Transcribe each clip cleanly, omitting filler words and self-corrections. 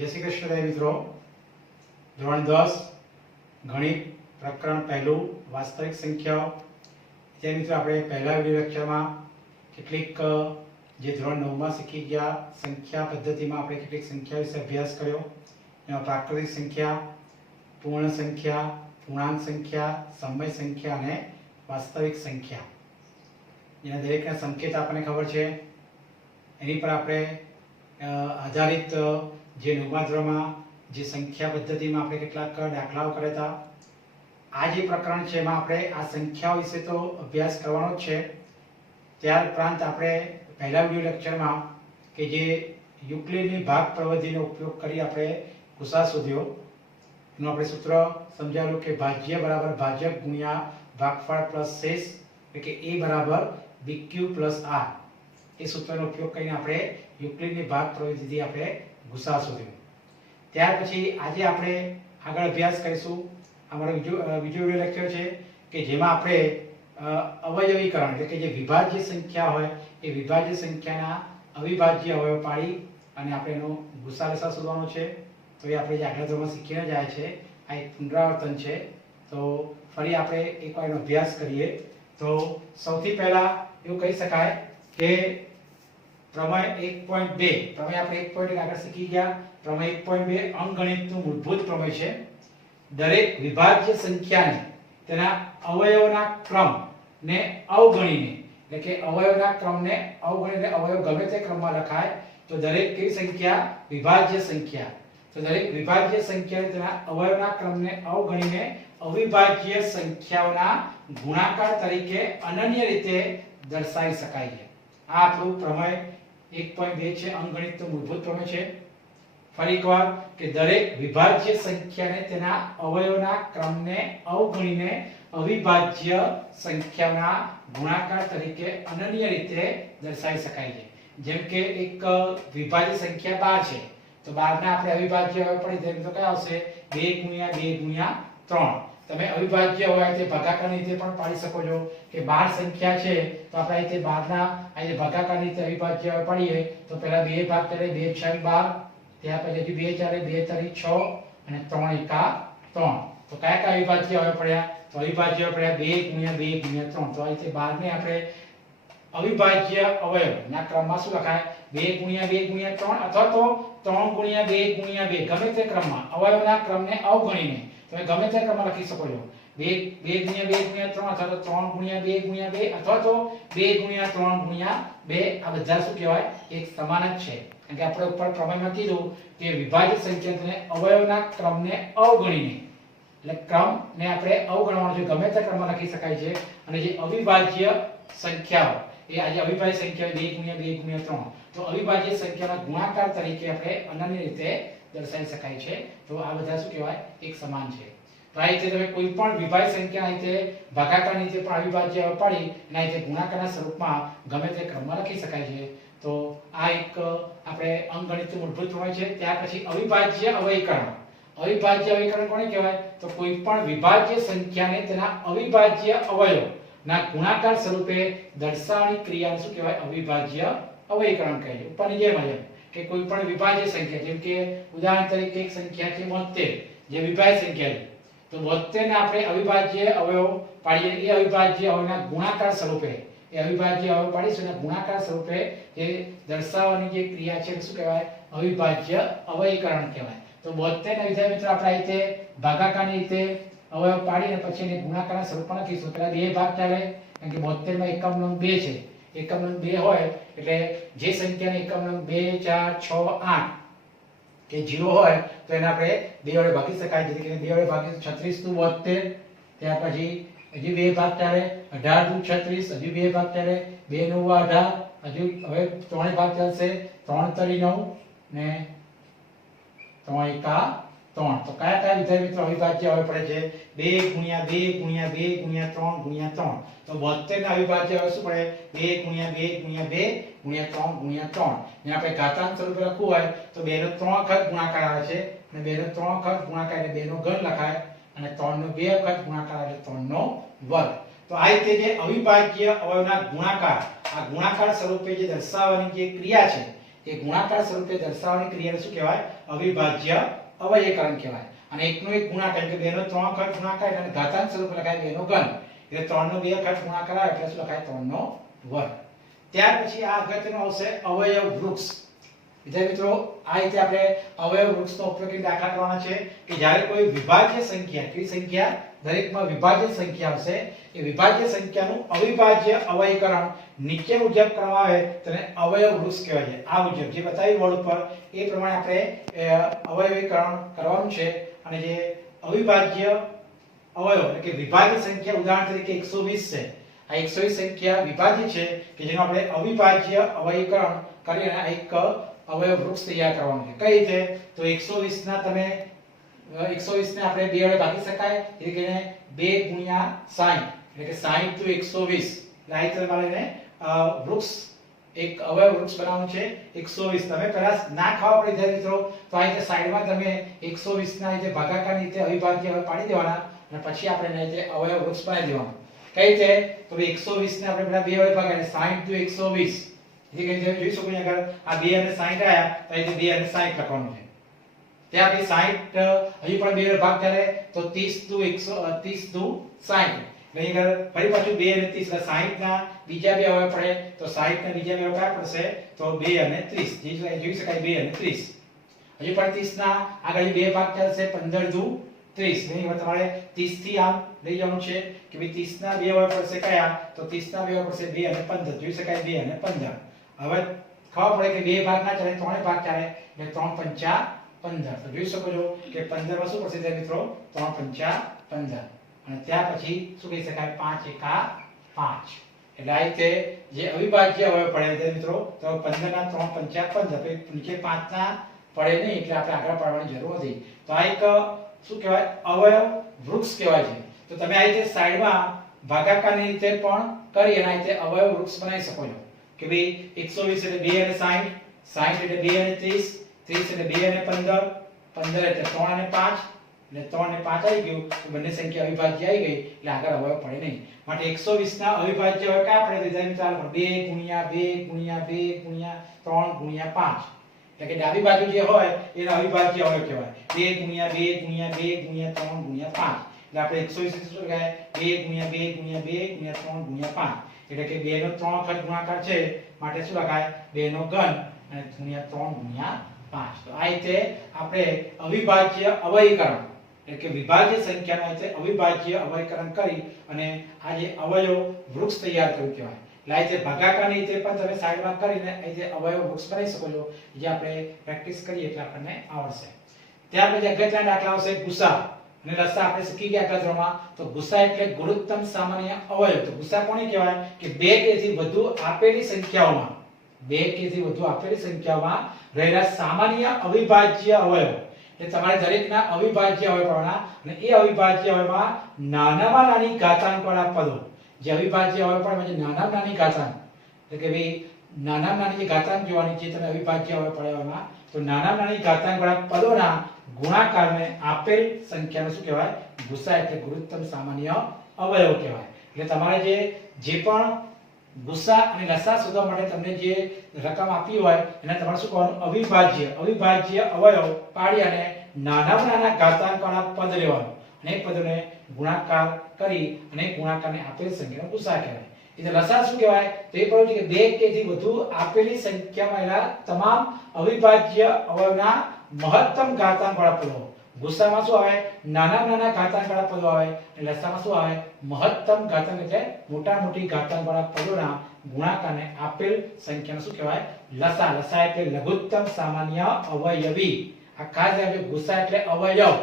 जय श्री कृष्ण मित्रों। धोरण 10 गणित प्रकरण पहलू वास्तविक संख्याओं। जे मित्रों આપણે પહેલા વિડિયો લેક્ચરમાં કેટલીક જે ધોરણ 9 માં શીખી ગયા સંખ્યા પદ્ધતિમાં આપણે કેટલીક સંખ્યા વિશે અભ્યાસ કર્યો। એમાં પ્રાકૃતિક સંખ્યા, પૂર્ણ સંખ્યા, પૂર્ણાંક સંખ્યા, સમય સંખ્યા અને વાસ્તવિક સંખ્યા, જેના દરેકના સંકેત આપણને ખબર છે। એની પર આપણે આધારિત જે 9મા ધોરણમાં જે સંખ્યા પદ્ધતિમાં આપણે કેટલાક દાખલાઓ કર્યા હતા। આ જે પ્રકરણ છે એમાં આપણે આ સંખ્યાઓ વિશે તો અભ્યાસ કરવાનો જ છે। ત્યાર ઉપરાંત આપણે પહેલા વિડિયો લેક્ચરમાં કે જે યુક્લિડની ભાગ પ્રવૃત્તિનો ઉપયોગ કરી આપણે ગુસા શોધ્યો, એનું આપણે સૂત્ર સમજાવ્યું કે ભાજ્ય બરાબર ભાજક ગુણ્યા ભાગફળ પ્લસ શેષ, એટલે કે a બરાબર bq પ્લસ r। એ સૂત્રનો ઉપયોગ કરીને આપણે યુક્લિડની ભાગ પ્રવૃત્તિથી આપણે ગુસા શોધ્યો। ત્યાર પછી આજે આપણે આગળ અભ્યાસ કરીશું। અમારો બીજો વિડિયો લેક્ચર છે કે જેમાં આપણે અવયવીકરણ એટલે કે જે વિભાજ્ય સંખ્યા હોય એ વિભાજ્ય સંખ્યાના અવિભાજ્ય અવયવ પાડી અને આપણે એનો ગુસા લસા શોધવાનો છે। તો એ આપણે જે આગલા ધોરણમાં શીખીને જાય છે, આ એક પુનરાવર્તન છે। તો ફરી આપણે એકવાર એનો અભ્યાસ કરીએ। તો સૌથી પહેલા એવું કહી શકાય કે પ્રમેય 1.2 પ્રમેય આપણે 1.1 આગળ શીખી ગયા। પ્રમેય 1.2 અંકગણિતનું મૂળભૂત પ્રમેય છે। દરેક વિભાજ્ય સંખ્યાને તેના અવયવના ક્રમને અવગણીને, એટલે કે અવયવના ક્રમને અવગણીને અવયવ ગમે તે ક્રમમાં લખાય તો દરેક કેવી સંખ્યા વિભાજ્ય સંખ્યા। તો દરેક વિભાજ્ય સંખ્યાને તેના અવયવના ક્રમને અવગણીને અવિભાજ્ય સંખ્યાઓના ગુણાકાર તરીકે અનન્ય રીતે દર્શાવી શકાય છે। આ આપણું પ્રમેય 1.2 છે, અંકગણિતનું મૂળભૂત પ્રમેય છે। ફરી એકવાર કે દરેક વિભાજ્ય સંખ્યાને તેના અવયવના ક્રમને અવગણીને અવિભાજ્ય સંખ્યાના ગુણાકાર તરીકે અનન્ય રીતે દર્શાવી શકાય છે। જેમ કે એક વિભાજ્ય સંખ્યા 12 છે, તો 12 ના આપણે અવિભાજ્ય અવયવ પડી જાય તો કયા આવશે? 2 * 2 * 3। તમે અવિભાજ્ય હોય તે ભાગાકારની રીતે પણ પાડી શકો છો કે 12 સંખ્યા છે તો આપણે અહીં તે 12 ના અહીં ભાગાકારની રીતે અવિભાજ્ય અવયવ પાડીએ તો પહેલા 2 ભાગ કરે 2 * 6 = 12, ત્યાર પછી 2 * 4 2 * 6 અને 3 * 1 3। તો કયા કયા અવિભાજ્ય અવયવ પડ્યા? તો અવિભાજ્ય અવયવ પડ્યા 2 * 2 * 3। તો અહીં તે 12 ને આપણે અવિભાજ્ય અવયવના ક્રમમાં શું લખાય? 2 * 2 * 3 અથવા તો 3 * 2 * 2 ગમે તે ક્રમમાં અવયવના ક્રમને અવગણીને તમે ગમે તે ક્રમમાં લખી શકો છો। 2 * 2 * 3 અથવા તો 3 * 2 * 2 અથવા તો 2 * 3 * 2 આ બધા શું કહેવાય? એક સમાન જ છે। કારણ કે આપણે ઉપર પ્રમેયમાં કીધું કે વિભાજ્ય સંખ્યાને અવયવના ક્રમને અવગણીને, એટલે ક્રમને આપણે અવગણવાનો છે, ગમે તે ક્રમમાં લખી શકાય છે। અને જે અવિભાજ્ય સંખ્યાઓ એ આજે અવિભાજ્ય સંખ્યા 2 * 2 * 3 તો અવિભાજ્ય સંખ્યાના ગુણાકાર તરીકે આપણે અનન્ય રીતે દર્શાવી શકાય છે। તો આ બધા શું કહેવાય? એક સમાન છે। તો આ રીતે તમે કોઈ પણ વિભાજ્ય સંખ્યા રીતે ભાગાકારની રીતે પણ અવિભાજ્ય પાડી અને આ રીતે ગુણાકારના સ્વરૂપમાં ગમે તે ક્રમમાં લખી શકાય છે। તો આ એક આપણે અંકગણિતનું મૂળભૂત પ્રમેય છે। ત્યાર પછી અવિભાજ્ય અવયવીકરણ। અવિભાજ્ય અવયવીકરણ કોને કહેવાય? તો કોઈ પણ વિભાજ્ય સંખ્યાને તેના અવિભાજ્ય અવયવના ગુણાકાર સ્વરૂપે દર્શાવવાની ક્રિયાને શું કહેવાય? અવિભાજ્ય અવયવીકરણ કહે છે। ઉપરની જેમ જ કે કોઈ પણ વિભાજ્ય સંખ્યા, જેમ કે ઉદાહરણ તરીકે એક સંખ્યા છે 72 જે વિભાજ્ય સંખ્યા છે, તો 72 ને આપણે અવિભાજ્ય અવયવ પાડીએ એ અવિભાજ્ય અવયવના ગુણાકાર સ્વરૂપે એ અવિભાજ્ય અવયવ પાડીશું અને ગુણાકાર સ્વરૂપે જે દર્શાવવાની જે ક્રિયા છે શું કહેવાય? અવિભાજ્ય અવયવીકરણ કહેવાય। તો 72 ના વિધાય મિત્રો આપણે આ રીતે ભાગાકારની રીતે અવયવ પાડીને પછી એને ગુણાકારના સ્વરૂપમાં લખીશું। પહેલા બે ભાગ ચાલે, કારણ કે 72 માં એકમ નંગ 2 છે, એકમ નંગ 2 હોય એટલે જે સંખ્યાને એકમ નંગ 2 4 6 8 કે 0 હોય તો એને આપણે 2 વડે ભાગી શકાય। જેથી કરીને 2 વડે ભાગીએ તો 36 * 72, ત્યાર પછી હજી 2 ભાગ ચાલે 18 * 36, હજી 2 ભાગ ચાલે 2 * 9 = 18, હજી હવે 3 ભાગ ચાલશે 3 * 9 ને 3 * 1 3। તો કયા કયા વિધાય મિત્રો અવિભાજ્ય અવયવ પડે છે? 2 * 2 * 2 * 3 * 3। તો 72 ના અવિભાજ્ય અવયવ શું પડે? 2 * 2 * 2 * 3 * 3। ને આપણે ઘાતાંક સ્વરૂપે લખવું હોય તો 2 નો 3 વખત ગુણાકાર આવે છે અને 2 નો 3 વખત ગુણાકાર એટલે 2 નો ઘન લખાય અને 3 નો 2 વખત ગુણાકાર એટલે 3 નો વર્ગ। તો આ રીતે જે અવિભાજ્ય અવયવના ગુણાકાર, આ ગુણાકાર સ્વરૂપે જે દર્શાવવાની જે ક્રિયા છે એ ગુણાકાર સ્વરૂપે દર્શાવવાની ક્રિયાને શું કહેવાય? અવિભાજ્ય અવયવીકરણ કહેવાય. અને એકનો એક ગુણાકાર એટલે બેનો 3 વખત ગુણાકાર એટલે ઘાતાંક સ્વરૂપે લખાય બેનો ઘન. એટલે 3 નો 2 વખત ગુણાકાર આવે એટલે શું લખાય? 3 નો વર્ગ. ત્યાર પછી આ અગત્યનું આવશે અવયવ વૃક્ષ. વિદ્યાર્થી મિત્રો, આ રીતે આપણે અવયવ વૃક્ષનો ઉપયોગ કરીને દાખલા કરવાના છે કે જ્યારે કોઈ વિભાજ્ય સંખ્યા, કઈ સંખ્યા? દરેકમાં વિભાજ્ય સંખ્યા આવશે. એ વિભાજ્ય સંખ્યાનું અવિભાજ્ય અવયવીકરણ નીચે મુજબ કરવામાં આવે તેને અવયવ વૃક્ષ કહેવાય છે. આ મુજબ જે બતાવ્યું બોર્ડ ઉપર એ પ્રમાણે આપણે અવયવીકરણ કરવાનું છે. અને જે અવિભાજ્ય અવયવ એટલે કે વિભાજ્ય સંખ્યા ઉદાહરણ તરીકે 120 છે. આ 120 સંખ્યા વિભાજ્ય છે કે જેનો આપણે અવિભાજ્ય અવયવીકરણ કરી અને એક અવયવ વૃક્ષ તૈયાર કરવાનું છે. કઈ રીતે? તો 120 ના તમે 120 ને આપણે 2 વડે ભાગી શકાય. એટલે કે 2 ગુણ્યા 60 એટલે કે 60 * 120. એટલે આ રીતે તમારે એને વૃક્ષ એક અવયવ વૃક્ષ બનાવવાનું છે. 120 તમે પહેલા ના ખાવા પડે વિદ્યાર્થી મિત્રો, તો આ રીતે સાઈડમાં તમે 120 ના રીતે ભાગાકારની રીતે અવિભાજ્ય હવે પાડી દેવાના અને પછી આપણે એને રીતે અવયવ વૃક્ષ બનાવી દેવાનું. કઈ રીતે? તો 120 ને આપણે પહેલા 2 વડે ભાગાય 60 * 120. એટલે કે જોઈ શકો છો આગળ આ 2 અને 60 આયા તો અહીં 2 અને 60 લખવાનું છે. ત્યાં પછી 60 હજી પણ 2 વડે ભાગ કરે તો 30 * 60. અહીં આગળ ફરી પાછું 2 અને 30 એટલે 60 ના બીજા બે અવયવ પડે તો 60 ના બીજા બે અવયવ કયા પડશે? તો 2 અને 30. જે જોઈ શકાય 2 અને 30. હજી પણ 30 ના આગળ 2 ભાગ ચાલશે 15 * 30. નહીં તમારે 30 થી આમ લઈ જવાનું છે કે ભાઈ 30 ના બે અવયવ પડશે કયા? તો 30 ના બે અવયવ પડશે 2 અને 15. જોઈ શકાય 2 અને 15. હવે ખબર પડે કે 2 ભાગ ના ચાલે 3 ભાગ ચાલે એટલે 3 પંચા 15. તો જોઈ શકો છો કે 15 માં શું પડશે મિત્રો? 3 પંચા 15. અને ત્યાર પછી શું કહી શકાય? 5 એકા 5. એટલે આ રીતે જે અવિભાજ્ય અવયવ પડે છે મિત્રો, તો 15 ના 3 પંચા 15. તો નીચે 5 ના પડે નહીં એટલે આપણે આગળ પાડવાની જરૂર નથી. તો આ એક શું કહેવાય? અવયવ વૃક્ષ કહેવાય છે. તો તમે આ રીતે સાઈડમાં ભાગાકારની રીતે પણ કરી અને આ રીતે અવયવ વૃક્ષ બનાવી શકો છો કે ભાઈ 120 એટલે 2 અને 60, 60 એટલે 2 અને 30, 30 એટલે 2 અને 15, 15 એટલે 3 અને 5, એટલે 3 અને 5 આવી ગયું તો બંને સંખ્યા અવિભાજ્ય આવી ગઈ એટલે આગળ અવયવ પડે નહીં. માટે 120 ના અવિભાજ્ય અવયવ કયા પડે? વિદ્યાર્થી મિત્રો 2 ગુણ્યા 2 ગુણ્યા 2 ગુણ્યા 3 ગુણ્યા 5. એટલે કે ડાબી બાજુ જે હોય એના અવિભાજ્ય અવયવ કહેવાય. 2 ગુણ્યા 2 ગુણ્યા 2 ગુણ્યા 3 ગુણ્યા 5. એટલે આપણે 120 શું કહેવાય? 2 ગુણ્યા 2 ગુણ્યા 2 ગુણ્યા 3 ગુણ્યા 5. એટલે કે 2 નો 3 વખત ગુણાકાર છે માટે શું લખાય? 2 નો ઘન અને ગુણ્યા 3 ગુણ્યા 5. તો આ રીતે આપણે અવિભાજ્ય અવયવીકરણ એટલે કે વિભાજ્ય સંખ્યાના રીતે અવિભાજ્ય અવયવીકરણ કરી અને આ જે અવયવ વૃક્ષ તૈયાર કર્યું કહેવાય. એટલે આ રીતે ભાગાકારની રીતે પણ તમે સાઈડમાં કરીને આ રીતે અવયવ વૃક્ષ બનાવી શકો છો. જે આપણે પ્રેક્ટિસ કરીએ એટલે આપણને આવડશે. ત્યાર પછી અગત્યના દાખલા આવશે ગુસા અને લસા. આપણે શીખી ગયા આગળ ધોરણમાં. તો ગુસા એટલે ગુણોત્તમ સામાન્ય અવયવ. તો ગુસા કોને કહેવાય? કે 2 કે થી વધુ આપેલી સંખ્યાઓમાં 2 કે થી વધુ આપેલી સંખ્યાઓમાં રહેલા સામાન્ય અવિભાજ્ય અવયવ. એટલે તમારે દરેકના અવિભાજ્ય અવયવ પાડવાના અને એ અવિભાજ્ય અવયવમાં નાનામાં નાની ઘાતાંકવાળા પદો. જે અવિભાજ્ય અવયવ પાડે છે નાનામાં નાની ઘાતાંક એટલે કે ભાઈ નાનામાં નાની જે ઘાતાંક જોવાની જે તમે અવિભાજ્ય અવયવ પાડવાના તો નાનામાં નાની ઘાતાંકવાળા પદોના ગુણાકારને આપેલ સંખ્યાને શું કહેવાય? ગુસા એટલે ગુણોત્તમ સામાન્ય અવયવ કહેવાય. એટલે તમારે જે પણ ગુસા અને લસા શોધવા માટે તમને જે રકમ આપી હોય એને તમારે શું કરવાનું? અવિભાજ્ય અવયવ પાડી અને નાનામાં નાના ઘાતાંકવાળા પદ લેવાનું અને એ પદોને ગુણાકાર કરી અને ગુણાકારને આપેલ સંખ્યાનો ગુસા કહેવાય. એટલે લસા શું કહેવાય? તો એ પડે છે કે 2 કે થી વધુ આપેલી સંખ્યામાં રહેલા તમામ અવિભાજ્ય અવયવના મહત્તમ ઘાતાંકવાળા પદો. ગુસામાં શું આવે? નાનામાં નાના ઘાતાંકવાળા પદો આવે અને લસામાં શું આવે? મહત્તમ ઘાતાંક એટલે મોટા મોટી ઘાતાંકવાળા પદોના ગુણાકારને આપેલ સંખ્યાને શું કહેવાય? લસા. લસા એટલે લઘુત્તમ સામાન્ય અવયવી. આ ખાસ યાદ ગુસા એટલે અવયવ,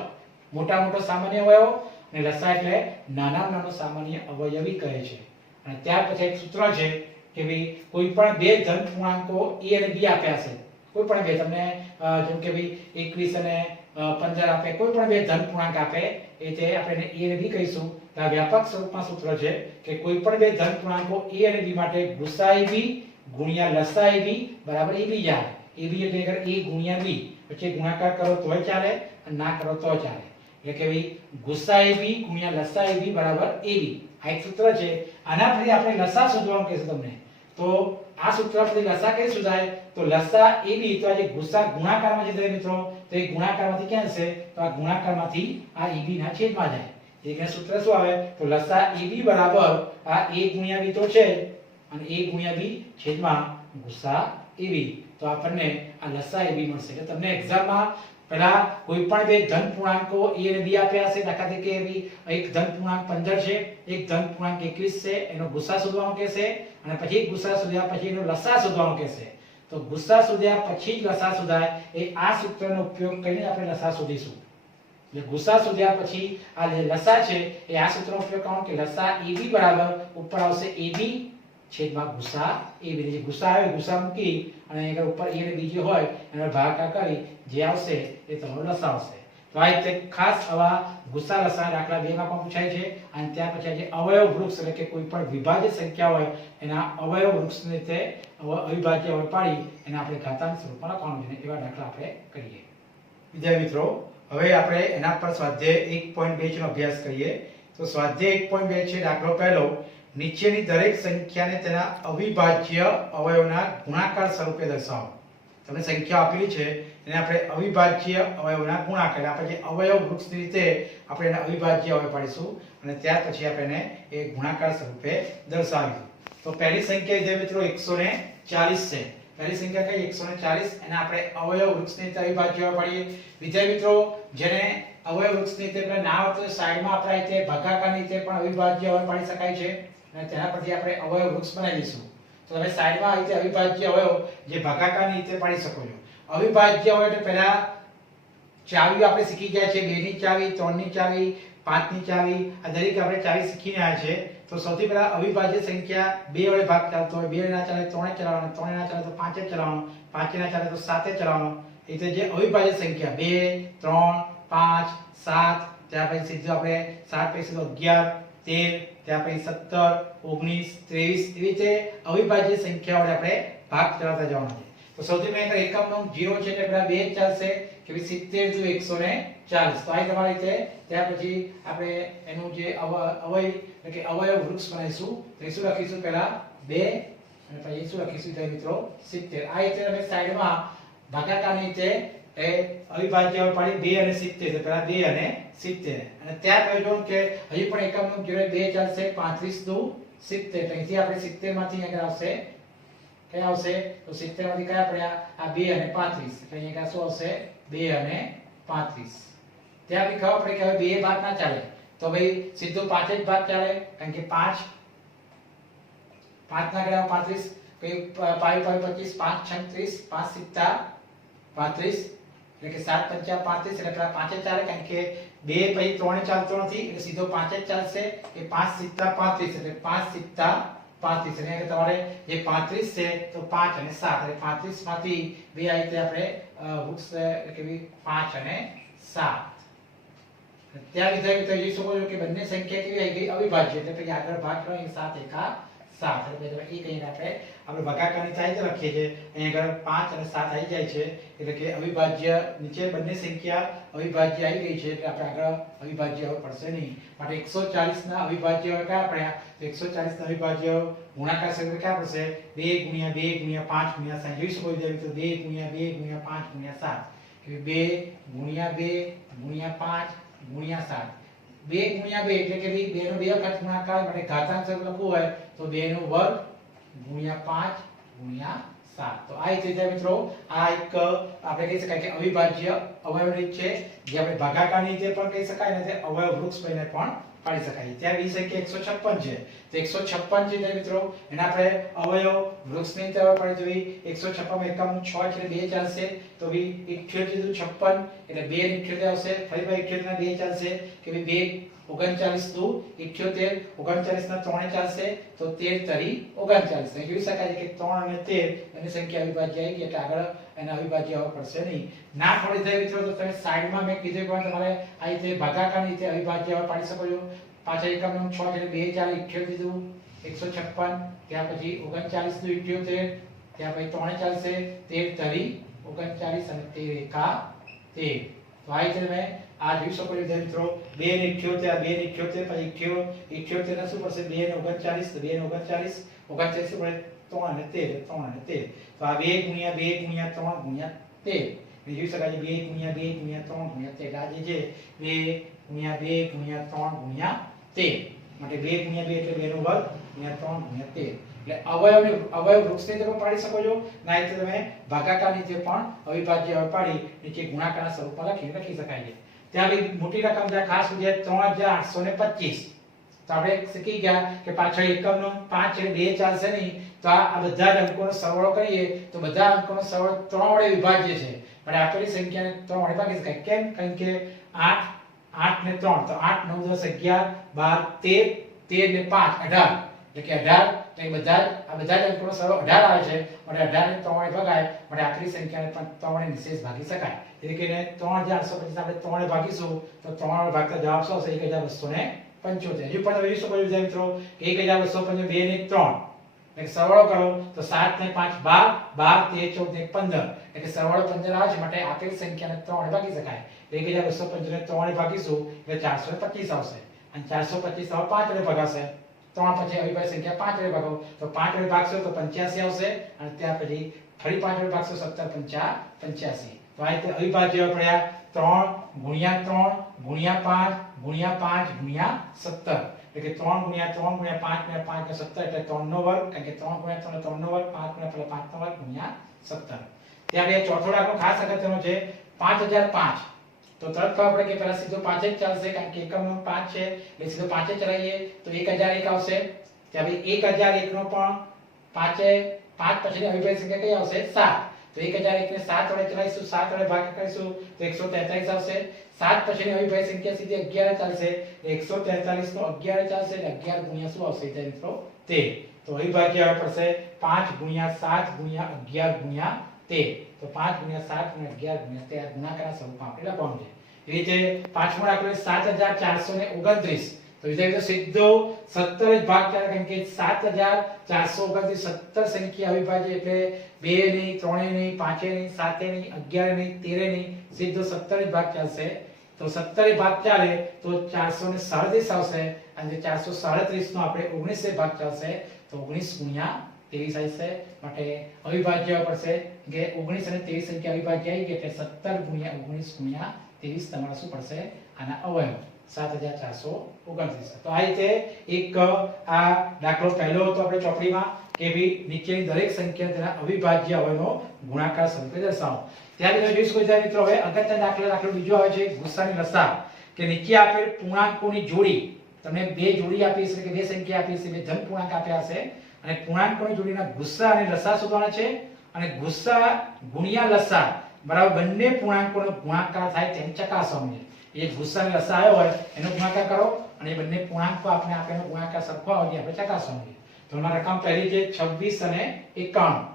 મોટા મોટો સામાન્ય અવયવ અને લસા એટલે નાનામાં નાનો સામાન્ય અવયવી કહે છે. અને ત્યાર પછી એક સૂત્ર છે કે ભાઈ કોઈ પણ બે ધન પૂર્ણાંકો a અને b આપ્યા છે. કોઈ પણ બે તમને જેમ કે ભાઈ 21 અને 15 આપે, કોઈ પણ બે ધન પૂર્ણાંક આપે એ તે આપણે a અને b કહીશું. તો આ વ્યાપક સ્વરૂપમાં સૂત્ર છે કે કોઈ પણ બે ધન પૂર્ણાંકો a અને b માટે ગુસાઈ b ગુણ્યા લસાઈ b બરાબર ab જાય. ab એટલે a ગુણ્યા b પછી ગુણાકાર કરો તોય ચાલે અને ના કરો તો ચાલે. એટલે કે ભાઈ ગુસાઈ b ગુણ્યા લસાઈ b બરાબર ab. આ એક સૂત્ર છે. આના પરથી આપણે લસા શોધવાનું કહેશે તમને. તો આ સૂત્ર પરથી લસા કઈ શોધાય? તો લસા AB તો આ જે ગુણાકારમાં છે મિત્રો, તો એ ગુણાકારમાંથી ક્યાં જશે? તો આ ગુણાકારમાંથી આ AB ના છેદમાં જાય. એટલે સૂત્ર શું આવે? તો લસા AB બરાબર આ A ગુણ્યા B તો છે અને A ગુણ્યા B છેદમાં ગુસા AB. તો આપણને આ લસા AB મળશે. એટલે તમને એક્ઝામમાં પહેલા કોઈ પણ બે ધન પૂર્ણાંકો A અને B આપ્યા હશે, દાખલા તરીકે એક ધન પૂર્ણાંક 15 છે, એક ધન પૂર્ણાંક 21 છે, એનો ગુસા શોધવાનો કહેશે અને પછી ગુસા શોધ્યા પછી એનો લસા શોધવાનો કહેશે. તો ગુસા શોધ્યા પછી જ લસા શોધાય. એ આ સૂત્રનો ઉપયોગ કરીને આપણે લસા શોધીશું. એટલે ગુસા શોધ્યા પછી આ લસા છે એ આ સૂત્રનો ઉપયોગ કરવાનો કે લસા AB બરાબર ઉપર આવશે AB છેદમાં ગુસા AB. જે ગુસા આવે ગુસા મૂકી અને આગળ ઉપર A અને B જે હોય એનો ભાગાકાર કરી જે આવશે એ તમારો લસા આવશે. તો આ રીતે ખાસ આવા ગુસા લસા દાખલા 2 માં પણ પૂછાય છે. અને ત્યાર પછી જે અવયવ વૃક્ષ એટલે કે કોઈ પણ વિભાજ્ય સંખ્યા હોય એના અવયવ વૃક્ષની રીતે અવિભાજ્ય અવયવ પાડી એને આપણે ઘાતાંક સ્વરૂપમાં લખવાનું છે. એવા દાખલા આપણે કરીએ. વિદ્યાર્થી મિત્રો, હવે આપણે એના પર સ્વાધ્યાય 1.2 નો અભ્યાસ કરીએ. તો સ્વાધ્યાય 1.2 છે દાખલો પહેલો, નીચેની દરેક સંખ્યાને તેના અવિભાજ્ય અવયવના ગુણાકાર સ્વરૂપે દર્શાવો. તમને સંખ્યા આપેલી છે એને આપણે અવિભાજ્ય અવયવના ગુણાકાર એટલે આપણે જે અવયવ વૃક્ષની રીતે આપણે એને અવિભાજ્ય અવયવ પાડીશું અને ત્યાર પછી આપણે એને એ ગુણાકાર સ્વરૂપે દર્શાવીશું. તો પહેલી સંખ્યા વિદ્યાર્થી મિત્રો 140 છે. પહેલી સંખ્યા કઈ? 140. એને આપણે અવયવ વૃક્ષની રીતે અવિભાજ્ય અવયવ પાડીએ. વિદ્યાર્થી મિત્રો, જેને અવયવ વૃક્ષની રીતે આપણે ના આવડતું સાઈડમાં આપણે રીતે ભાગાકારની રીતે પણ અવિભાજ્ય અવયવ પાડી શકાય છે અને તેના પરથી આપણે અવયવ વૃક્ષ બનાવીશું. તો તમે સાઈડમાં આ રીતે અવિભાજ્ય અવયવ જે ભાગાકારની રીતે પાડી શકો છો. અવિભાજ્ય અવયવ એટલે પહેલા ચાવીઓ આપણે શીખી ગયા છે. 2 ની ચાવી, 3 ની ચાવી, 5 ની ચાવી, આ દરેક આપણે ચાવી શીખીને આવ્યા છે. તો સૌથી પહેલા અવિભાજ્ય સંખ્યા 2 વડે ભાગ ચાલતો હોય, 2 ના ચાલે 3 ચલાવવાનો, 3 ના ચાલે તો 5 ચલાવવાનો, 5 ના ચાલે તો 7 ચલાવવાનો. એટલે જે અવિભાજ્ય સંખ્યા 2, 3, 5, 7, ત્યાર પછી સીધું આપણે 7 પછી 11, 13, ત્યાર પછી 17, 19, 23 એવી રીતે અવિભાજ્ય સંખ્યા વડે આપણે ભાગ ચલાવતા જવાનું છે. તો સૌથી પહેલા એકમ નો 0 છે એટલે પેલા 2 ચાલશે કે 70 * 140. તો આ તમારી રીતે ત્યાર પછી આપણે એનું જે એટલે કે અવયવ વૃક્ષ બનાવીશું. તો એ શું લખીશું? પહેલા 2 અને પછી શું લખીશું મિત્રો? 70. આ રીતે અમે સાઈડમાં ભાગાકારની રીતે એ અવિભાજ્ય પાડી 2 અને 70 તો પહેલા 2 અને 70 અને ત્યાર પછી જો કે હજી પણ એકમ નો 0 2 ચાલશે 35 * 70. અહીંથી આપણે 70 માંથી આગળ આવશે કયા આવશે? તો 70 માંથી કયા પડ્યા? આ 2 અને 35. એટલે અહીંયા શું આવશે? 2 અને 35. ત્યારથી ખબર પડે કે હવે 2 ભાગ ના ચાલે તો ભાઈ સીધો 5 જ ભાગ ચાલે કારણ કે 5 ના ગળા 35 પછી 5 5 25 5 36 5 7 35 એટલે કે 7 5 35 એટલે પેલા 5 જ ચાલે કારણ કે 2 પછી 3 ચાલતો નથી એટલે સીધો 5 જ ચાલશે કે 5 7 35 એટલે 5 7 35 એટલે કે તમારે જે 35 છે તો 5 અને 7 એટલે 35 માંથી બે આ રીતે આપણે વૃક્ષ એટલે કે 5 અને 7. ત્યાં વિદ્યાર્થી જોઈ શકો છો કે બંને સંખ્યા કેવી આવી ગઈ? અવિભાજ્ય. એટલે પછી આગળ ભાગ કરો અહીં 7 એકા 7 એટલે તમે એ કહીને આપણે ભાગાકારની થાય લખીએ છીએ. અહીં આગળ 5 અને 7 આવી જાય છે એટલે કે અવિભાજ્ય નીચે બંને સંખ્યા અવિભાજ્ય આવી ગઈ છે એટલે આપણે આગળ અવિભાજ્ય હવે પડશે નહીં. માટે 140 ના અવિભાજ્ય હવે કયા પડ્યા? તો 140 ના અવિભાજ્ય ગુણાકાર સ્વરૂપે કયા પડશે? 2 * 2 * 5 * 7. જોઈ શકો છો તો 2 * 2 * 5 * 7 કે 2 * 2 * 5 * 7 2 * 2 એટલે કે 2 નો 2 વખત ગુણાકાર માટે ઘાતાંક સ્વરૂપ લખવું હોય તો 2 નો વર્ગ * 5 * 7. તો આ રીતે મિત્રો આ એક આપણે કહી શકાય કે અવિભાજ્ય અવયવ રીત છે જે આપણે ભાગાકારની રીતે પણ કહી શકાય અને તે અવયવ વૃક્ષ બને પણ પાડી શકાય. ત્યાં બીજી સંખ્યા 156 છે. તો 156 છે મિત્રો એના આપણે અવયવ વૃક્ષની રીતે પાડી જોઈ. 156 માં એકમ 6 એટલે 2 ચાલશે તો 78 * 56 એટલે 2 અને 78 આવશે. ફરી 78 ના 2 ચાલશે કે 2 39 * 78 39 ના 3 ચાલશે તો 13 તરી 39. અહીં જોઈ શકાય છે કે 3 અને 13 એની સંખ્યા અવિભાજ્ય આવી ગઈ એટલે આગળ એના અવિભાજ્ય આવવા પડશે નહીં. ના પડી જાય મિત્રો તો તમે સાઈડમાં મેં કીધું કે તમારે આ રીતે ભાગાકારની રીતે અવિભાજ્ય આવવા પાડી શકો છો. પાછા એકમ નો 6 એટલે 2 ચાલે 78 દીધું 156 ત્યાર પછી 39 * 78 ત્યાર પછી 3 ચાલશે 13 તરી 39 અને 13 એકા 13. તો આ રીતે તમે આ જોઈ શકો છો મિત્રો 2 અને 78 આ 2 અને 78 પછી 78 ના શું પડશે 2 અને 39 તો 2 અને 39 39 શું પડે 3 અને 13 3 અને 13 તો આ 2 ગુણ્યા 2 ગુણ્યા 3 ગુણ્યા 13 જોઈ શકાય છે 2 ગુણ્યા 2 ગુણ્યા 3 ગુણ્યા 13 આ જે છે 2 ગુણ્યા 2 ગુણ્યા 3 ગુણ્યા 13 માટે 2 ગુણ્યા 2 એટલે 2 નો વર્ગ ગુણ્યા 3 ગુણ્યા 13 એટલે અવયવ વૃક્ષની તમે પાડી શકો છો ના એટલે તમે ભાગાકાર નીચે પણ અવિભાજ્ય પાડી નીચે ગુણાકારના સ્વરૂપમાં લખી શકાય છે ત્યાં બી મોટી રકમ છે ખાસ છે 3825 તો આપણે શીખી ગયા કે પાછળ એકમનો 5 એટલે 2 ચાલશે નહીં તો આ બધા જ અંકોનો સરવાળો કરીએ તો બધા અંકોનો સરવાળો 3 વડે વિભાજ્ય છે અને આપેલી સંખ્યાને 3 વડે ભાગી શકાય કેમ કારણ કે 8 8 ને 3 તો 8 9 10 11 12 13 13 ને 5 18 એટલે કે 18 તો એ બધા જ અંકોનો સરવાળો 18 આવે છે અને 18 ને 3 વડે ભગાય માટે આપેલી સંખ્યાને પણ 3 વડે નિશેષ ભાગી શકાય એટલે કે 3825 આપણે 3 વડે ભાગીશું તો 3 વડે ભાગતા જવાબ શું આવશે 1275 હજુ પણ જોઈ શકો છો મિત્રો 1275 2 ને 3 એટલે સરવાળો કરો તો 7 ને 5 12 12 13 14 ને 15 એટલે સરવાળો 15 આવે છે માટે આપેલ સંખ્યાને 3 વડે ભાગી શકાય 1275 ને 3 વડે ભાગીશું એટલે 425 આવશે અને 425 હવે 5 વડે ભાગાશે 3 પછી અવિભાજ્ય સંખ્યા 5 વડે ભાગો તો 5 વડે ભાગશો તો 85 આવશે અને ત્યાર પછી ફરી 5 વડે ભાગશો 17 85 તો આ રીતે અવિભાજ્ય પડ્યા 3 ગુણ્યા 3 ગુણ્યા 5 ગુણ્યા 5 ગુણ્યા 17 એટલે કે 3 ગુણ્યા 3 ગુણ્યા 5 ગુણ્યા 5 ગુણ્યા 17 એટલે 3 નો વર્ગ કારણ કે 3 ગુણ્યા 3 3 નો વર્ગ 5 ગુણ્યા 5 નો વર્ગ ગુણ્યા 17 ત્યારે ચોથો દાખલો ખાસ અગત્યનો છે 5005 તો તરત ખબર પડે કે પહેલા સીધો 5 જ ચાલશે કારણ કે એકમનો 5 છે એટલે સીધો 5 જ ચલાવીએ તો 1001 આવશે ત્યારે 1001 નો પણ 5 પછીની અવિભાજ્ય સંખ્યા કઈ આવશે 7 તો 1001 ને 7 વડે ચલાવીશું 7 વડે ભાગ કરીશું તો 143 આવશે 7 પછીની અવિભાજ્ય સંખ્યા સીધી 11 ચાલશે 143 નો 11 ચાલશે એટલે 11 ગુણ્યા શું આવશે ત્યાં મિત્રો 13 તો અવિભાજ્ય આવે પડશે 5 ગુણ્યા 7 ગુણ્યા 11 ગુણ્યા 13 તો 5 ગુણ્યા 7 ગુણ્યા 11 ગુણ્યા 13 ગુણાકારના સ્વરૂપમાં આપણે લખવાનું છે એ રીતે પાંચમો દાખલો 7429 તો વિદ્યાર્થીઓ સીધો 17 જ ભાગ ચાલે કારણ કે 7429 17 સંખ્યા અવિભાજ્ય એટલે 2 નહીં 3 નહીં 5 નહીં 7 નહીં 11 નહીં 13 નહીં સીધો 17 જ ભાગ ચાલશે તો 17 ભાગ ચાલે તો 437 આવશે અને 437 નો આપણે 19 ભાગ ચાલશે તો 19 ગુણ્યા 23 આવશે માટે અવિભાજ્ય પડશે કે 19 અને 23 સંખ્યા અવિભાજ્ય આવી ગઈ એટલે 17 ગુણ્યા 19 ગુણ્યા 23 તમારે શું પડશે આના અવયવ 7429 તો આ રીતે એક આ દાખલો પહેલો હતો આપણે ચોપડીમાં કે ભઈ નીચેની દરેક સંખ્યા તેના અવિભાજ્ય અવયવનો ગુણાકાર સ્વરૂપે દર્શાવો ત્યારે તમે જોઈ શકો છો મિત્રો હવે અગત્યનો દાખલો બીજો આવે છે ગુસ્સાની લસા કે નીચે આપેલ પૂર્ણાંકોની જોડી તમને બે જોડી આપી છે કે બે સંખ્યા આપી છે બે ધન પૂર્ણાંક આપ્યા છે અને પૂર્ણાંકોની જોડીના ગુસ્સા અને લસા શોધવાના છે અને ગુસ્સા ગુણ્યા લસા બરાબર બંને પૂર્ણાંકોનો ગુણાકાર થાય તેમ ચકાસવાનું છે એ ગુસ્સાની લસા આવ્યો હોય એનો ગુણાકાર કરો અને બંને પૂર્ણાંકો આપણે આપેલો ગુણાકાર સરખો આવે આપણે ચકાસવાનું છે તો અમારી રકમ પહેલી છે 26 અને 51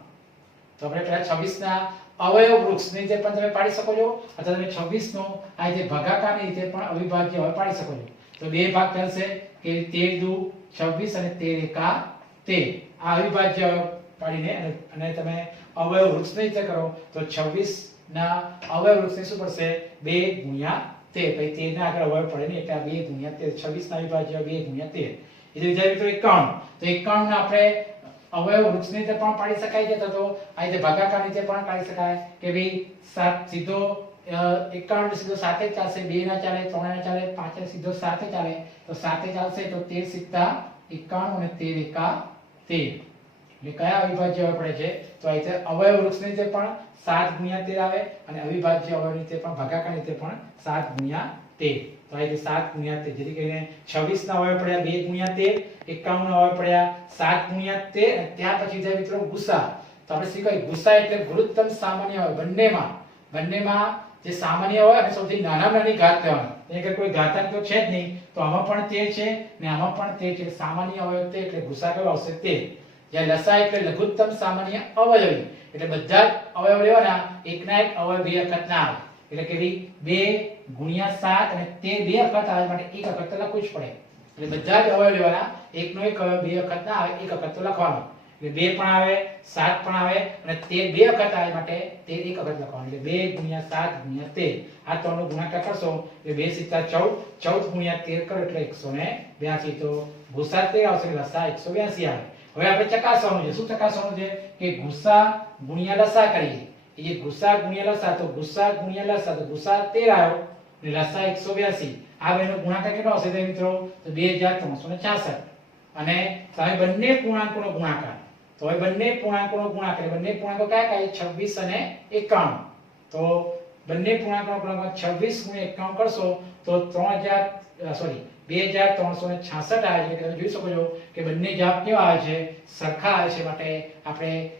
તો આપણે પહેલા 26 ના અવયવ વૃક્ષની રીતે પણ તમે પાડી શકો છો અથવા તમે 26 નો આ રીતે ભાગાકારની રીતે પણ અવિભાજ્ય અવયવ પાડી શકો છો તો બે ભાગ થશે કે 13 દુ 26 અને 13 એકા 13 આ અવિભાજ્ય પાડીને અને તમે અવયવ વૃક્ષની રીતે કરો તો 26 ના અવયવ વૃક્ષને શું પડશે 2 ગુણ્યા 13 પછી 13 ના આગળ અવયવ પડે ને એટલે 2 ગુણ્યા 13 26 ના અવિભાજ્ય 2 ગુણ્યા 13 એટલે વિદ્યાર્થી મિત્રો 51 ને આપણે અવયવ વૃક્ષની રીતે પણ પાડી શકાય છે તો આ રીતે ભાગાકાર રીતે પણ પાડી શકાય કે ભઈ 7 સીધો 51 સીધો 7 જ ચાલશે 2 ના ચાલે 3 ના ચાલે 5 સીધો 7 જ ચાલે તો 7 ચાલશે તો 13 સીધા 51 અને 13 એકા 13 એટલે કયા અવિભાજ્ય અવયવ પડે છે તો આ રીતે અવયવ વૃક્ષની રીતે પણ 7 ગુણ્યા 13 આવે અને અવિભાજ્ય અવયવ રીતે પણ ભાગાકાર રીતે પણ 7 ગુણ્યા 13 તો આ રીતે 7 ગુણ્યા 13 જેથી કરીને 26 ના અવયવ પડ્યા 2 ગુણ્યા 13 51 ના અવયવ પડ્યા 7 ગુણ્યા 13 અને ત્યાર પછી જે મિત્રો ગુસ્સા તો આપણે શીખાય ગુસ્સા એટલે ગુરુત્તમ સામાન્ય અવયવ બંનેમાં જે સામાન્ય હોય અને સૌથી નાનામાં નાની ઘાત લેવાની એટલે કોઈ ઘાતાંક તો છે જ નહીં તો આમાં પણ 13 છે ને આમાં પણ 13 છે સામાન્ય અવયવ તે એટલે ગુસ્સા કયો આવશે 13 જ્યાં લસા એટલે લઘુત્તમ સામાન્ય અવયવી એટલે બધા જ અવયવ લેવાના એકના એક અવયવ બે વખત ના આવે એટલે કે 2 ગુણ્યા 7 અને 13 બે વખત આવે માટે એક વખત તો લખવું જ પડે એટલે બધા જ અવયવ લેવાના એકનો એક અવયવ બે વખત ના આવે એક વખત તો લખવાનો એટલે 2 પણ આવે 7 પણ આવે અને 13 બે વખત આવે માટે 13 એક વખત લખવાનું એટલે 2 ગુણ્યા 7 ગુણ્યા 13 આ ત્રણનો ગુણાકાર કરશો એટલે 2 સીધા 14 14 ગુણ્યા 13 કરો એટલે 182 તો ગુસ્સા 13 આવશે લસા 182 આવે હવે આપણે ચકાસવાનું છે. શું ચકાસવાનું છે કે ગુસા ગુણ્યા લસા કરીએ. એ જે ગુસા ગુણ્યા લસા, તો ગુસા ગુણ્યા લસા, તો ગુસા 13 આવ્યો અને લસા 182. આ બેનો ગુણાકાર કેટલો આવશે મિત્રો? તો 2366. અને તમે બંને પૂર્ણાંકોનો ગુણાકાર, તો હવે બંને પૂર્ણાંકોનો ગુણાકાર, બંને પૂર્ણાંકો કયા કયા? 26 અને 51. તો બંને પૂર્ણાંકોનો ગુણાકાર 26 ગુણ્યા 51 કરશો તો 2366 આવે છે. તમે જોઈ શકો છો કે બંને જવાબ કેવા આવે છે? સરખા આવે છે. માટે આપણે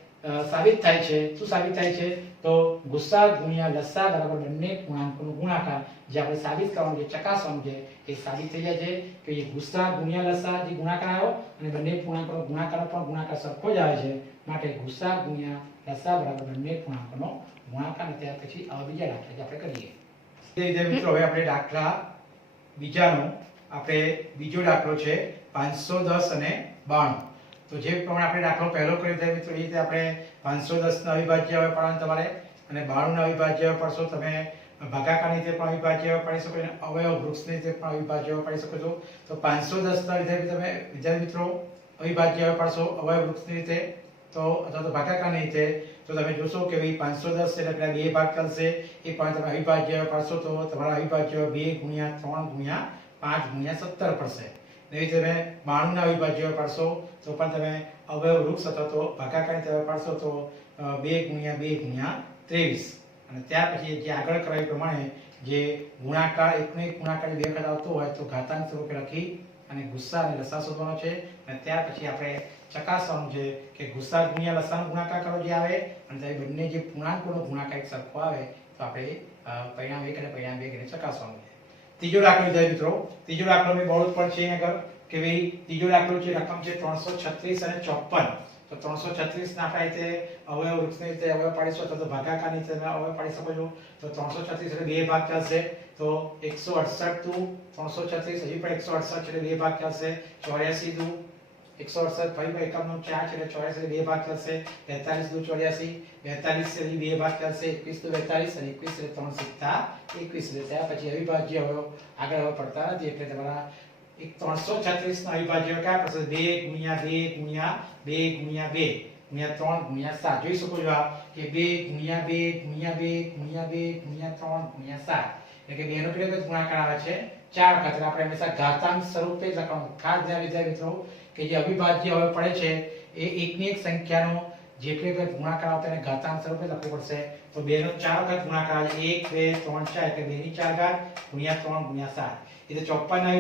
સાબિત થાય છે. શું સાબિત થાય છે? તો ગુસા ગુણ્યા લસા બરાબર બંને પૂર્ણાંકોનો ગુણાકાર, જે આપણે સાબિત કરવાનું છે, ચકાસવાનું છે, એ સાબિત થઈ જાય છે કે એ ગુસા ગુણ્યા લસા જે ગુણાકાર આવ્યો અને બંને પૂર્ણાંકોનો ગુણાકાર પણ ગુણાકાર સરખો જ આવે છે. માટે ગુસા ગુણ્યા લસા બરાબર બંને પૂર્ણાંકોનો ગુણાકાર. અને ત્યાર પછી આવા બીજા દાખલા જે આપણે કરીએ. તે રીતે મિત્રો હવે આપણે દાખલા બીજાનો આપણે બીજો દાખલો છે 510 અને 92. તો જે પ્રમાણે આપણે દાખલો પહેલો કર્યો છે મિત્રો, એ રીતે આપણે 510 ના અવિભાજ્ય હવે પાડવાનું તમારે, અને 92 ના અવિભાજ્ય હવે પાડશો. તમે ભાગાકારની રીતે પણ અવિભાજ્ય હવે પાડી શકો છો, અને અવયવ વૃક્ષની રીતે પણ અવિભાજ્ય હવે પાડી શકો છો. તો 510 ના વિદ્યાર્થી મિત્રો અવિભાજ્ય હવે પાડશો અવયવ વૃક્ષની રીતે, તો અથવા તો ભાગાકારની રીતે. તો તમે જોશો કે ભાઈ 510 એટલે પેલા બે ભાગ ચાલશે, એ પણ તમે અવિભાજ્ય હવે પાડશો તો તમારા અવિભાજ્ય 2 ગુણ્યા 3 ગુણ્યા 5 ગુણ્યા 17 પડશે. એવી રીતે તમે 92 ના અવિભાજ્ય પાડશો તો પણ તમે અવયવ વૃક્ષ અથવા તો ભાગાકારની રીતે પાડશો તો 2 ગુણ્યા 2 ગુણ્યા 23. અને ત્યાર પછી જે આગળ કરાવ્યું પ્રમાણે જે ગુણાકાર એકનો એક ગુણાકાર બે વખત આવતો હોય તો ઘાતાંક સ્વરૂપે લખી અને ગુસા અને લસા શોધવાનો છે. અને ત્યાર પછી આપણે ચકાસવાનું છે કે ગુસા ગુણ્યા લસાનો ગુણાકાર કરો જે આવે, અને તે બંને જે પૂર્ણાંકોનો ગુણાકાર એક સરખો આવે તો આપણે પરિણામ 1 અને પરિણામ 2 ને ચકાસવાનું છે. ત્રીજો દાખલો વિદ્યાર્થી મિત્રો, ત્રીજો દાખલો મેં બોર્ડ પર છે આગળ કે ભાઈ ત્રીજો દાખલો છે, રકમ છે 336 અને 54. તો 336 ના આપણે રીતે અવયવ વૃક્ષની રીતે અવયવ પાડીશું અથવા તો ભાગાકારની રીતે અવયવ પાડી શકો છો. તો 336 એટલે બે ભાગ ચાલશે, તો 168 દુ 336, હજી પણ 168 એટલે બે ભાગ ચાલશે. 84 દુ 168, ફરી એકમ નો 4 છે એટલે 84 બે ભાગ ચાલશે. 43 દુ 84, 42 એટલે બે ભાગ ચાલશે. 21 દુ 42 અને 21 એટલે 3 સિત્તા 21. એટલે ત્યાર પછી અવિભાજ્ય અવયવ આગળ હવે પડતા નથી, એટલે તમારા 336 ના અવિભાજ્ય કયા પડશે? 2 ગુણ્યા 2 ગુણ્યા 2 ગુણ્યા 2 ગુણ્યા 3 ગુણ્યા 7. જોઈ શકો છો આ કે 2 ગુણ્યા 2 ગુણ્યા 2 ગુણ્યા 2 ગુણ્યા 3 ગુણ્યા 7. એટલે કે બેનો કેટલો ગુણાકાર આવે છે? 4 વખત. એટલે આપણે હંમેશા ઘાતાંક સ્વરૂપે જ લખવાનું. ખાસ ધ્યાન વિદ્યાર્થી મિત્રો કે જે અવિભાજ્ય હવે પડે છે એ એકની એક સંખ્યાનો જેટલી વખત ગુણાકાર આવતો એને ઘાતાંક સ્વરૂપે લખવું પડશે. તો 2 નો 4 વખત ગુણાકાર આવે 1 2 3 4 એટલે 2 ની 4 ઘાત ગુણ્યા 3 ગુણ્યા 7. એટલે 54 ના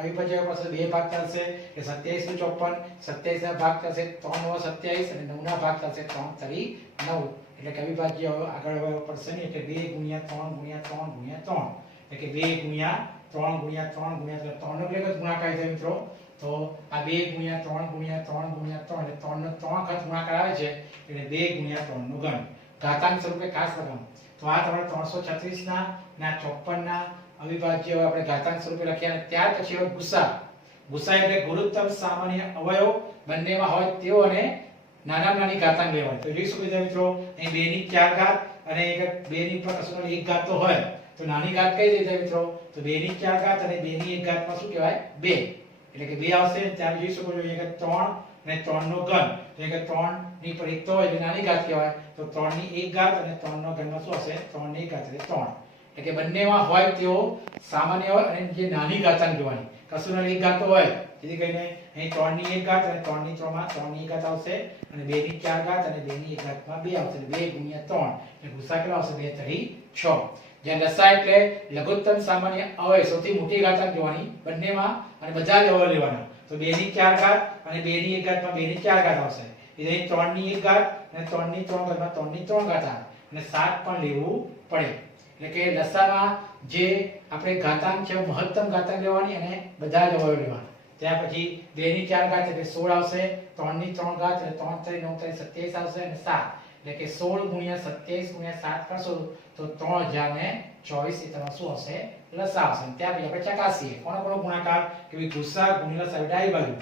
અવિભાજ્ય પાસે બે ભાગ ચાલશે એટલે 27 નું 54, 27 ના ભાગ ચાલશે 3 નો 27 અને 9 ના ભાગ ચાલશે 3 તરી 9. એટલે કે અવિભાજ્ય આગળ હવે પડશે નહીં, એટલે 2 ગુણ્યા 3 ગુણ્યા 3 ગુણ્યા 3 એટલે કે 2 ગુણ્યા 3 ગુણ્યા 3 ગુણ્યા 3 નો કેટલો ગુણાકાર છે મિત્રો? તો આ 2 ગુણ્યા 3 ગુણ્યા 3 ગુણ્યા 3 એટલે 3 નો 3 વખત ગુણાકાર આવે છે એટલે 2 ગુણ્યા 3 નો ઘન. ઘાતાંક સ્વરૂપે ખાસ લખવાનું. તો આ તમારે 336 ના 54 ના અવિભાજ્ય આપણે ઘાતાંક સ્વરૂપે લખ્યા. અને ત્યાર પછી હવે ગુસા. ગુસા એટલે ગુરુત્તમ સામાન્ય અવયવ બંનેમાં હોય તેઓ અને નાનામાં નાની ઘાતાંક લેવાય. તો જોઈ શકો છો મિત્રો અહીં 2 ની 4 ઘાત અને 2 ની પર કશું 1 ઘાત તો હોય તો નાની ઘાત કઈ રીતે મિત્રો? તો 2 ની 4 ઘાત અને 2 ની 1 ઘાતમાં શું કહેવાય? 2. એટલે કે 2 આવશે. ત્યારે જોઈ શકો છો અહીંયા 3 અને 3 નો ઘન, એટલે કે 3 ની પર 1 તો હોય એટલે નાની ઘાત કહેવાય. તો 3 ની 1 ઘાત અને 3 નો ઘનમાં શું હશે? 3 ની 1 ઘાત એટલે 3. એટલે કે બંનેમાં હોય તેઓ સામાન્ય હોય અને જે નાની ઘાતાંક જોવાની. કશું ના 1 ઘાત તો હોય, જેથી કરીને અહીં 3 ની 1 ઘાત અને 3 ની 3 માં 3 ની 1 ઘાત આવશે અને 2 ની 4 ઘાત અને 2 ની 1 ઘાતમાં 2 આવશે. 2 ગુણ્યા 3 એટલે ગુસા કેટલો આવશે? 2 તરી 6. જ્યાં લસા એટલે લઘુત્તમ સામાન્ય અવયવ સૌથી મોટી ઘાતાંક જોવાની બંનેમાં અને બધા જ અવયવ લેવાના. તો 2 ની 4 ઘાત અને 2 ની 1 ઘાતમાં 2 ની 4 ઘાત આવશે. એટલે 3 ની 1 ઘાત અને 3 ની 3 ઘાતમાં 3 ની 3 ઘાત આવે અને 7 પણ લેવું પડે. એટલે કે લસામાં જે આપણે ઘાતાંક છે મહત્તમ ઘાતાંક લેવાની અને બધા જ અવયવ લેવાના. ત્યાર પછી 2 ની 4 ઘાત એટલે 16 આવશે. 3 ની 3 ઘાત એટલે 3 3 9 3 27 આવશે અને 7 એટલે કે 16 ગુણ્યા 27 ગુણ્યા 7 કરશો તો 3024 એ તમારું શું હશે? લસા આવશે. ત્યાર પછી આપણે ચકાસીએ કોનો કોનો ગુણાકાર કે ભાઈ ગુસા ગુણ્યા લસા. ડાબી બાજુ